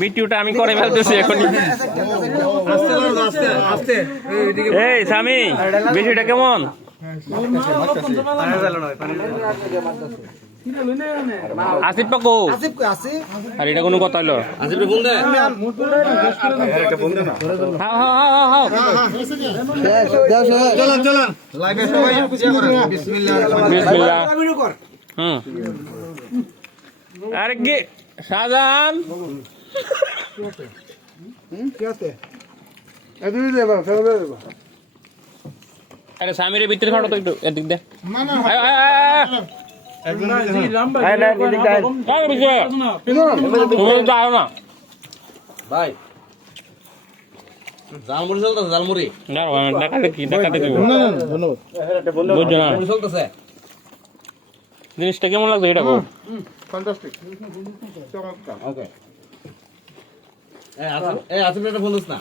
ভিডিওটা আমি করে ফেলতেছি এখনই। এই স্বামী ভিডিওটা কেমন? আসিফ পাকো আর এটা কোনো কথা হলো? আরে কি শাহজাহান আরে স্বামীর ভিতরে ফাটো তো একটু এদিক দে ভাই জালমুড়ি চলতেছে জালমুড়ি চলতেছে জিনিসটা কেমন লাগছে এটা ফ্যান্টাস্টিক চমৎকার ওকে এই আসলে এটা বলছ না